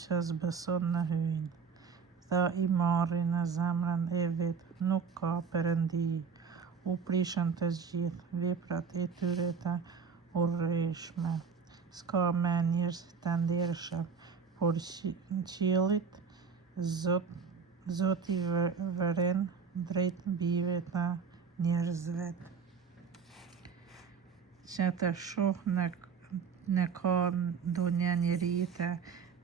që s'beson në hyn. Tha i marri në zemrën e vet, nuk ka Perëndi. U prishën të gjithë veprat e tyre të urrëshme. S'ka me njerëz të ndershëm, por qiellit Zoti vëren drejt bijve të njerëzve. Që të shoh në ka ndonjë njeri të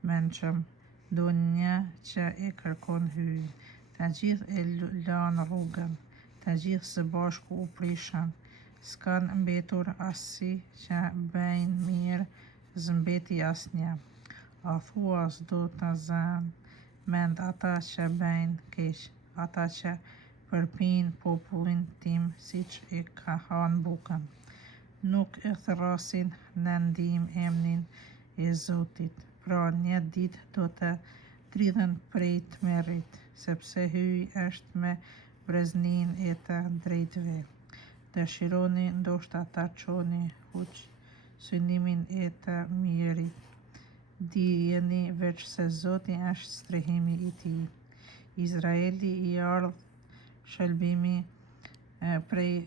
mençëm, ndonjë që e kërkon hyn. Të gjithë e lanë rrugën, të gjithë së bashku u prishën. S'kan mbetur asnjë që bëjnë mirë, s'mbeti asnjë. A thua s'do të zënë mend ata që bëjnë keq, ata që përpinë popullin tim siç e hanë bukën. Nuk e thrasin në ndihmë emrin e Zotit. Pra një ditë do të dridhen prej tmerrit, sepse hyji është me brezninë e të drejtëve. Dëshironi ndoshta ta çoni huq synimin e të mirit. Dijeni veç se Zoti është strehimi i tij. Izraeli i ardh shëlbimi prej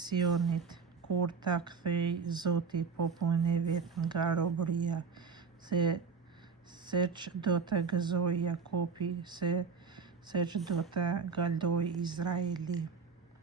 Sionit, kur ta kthejë Zoti popullin e vet nga robëria, seç do të gëzojë Jakobi, seç do të galdojë Izraeli.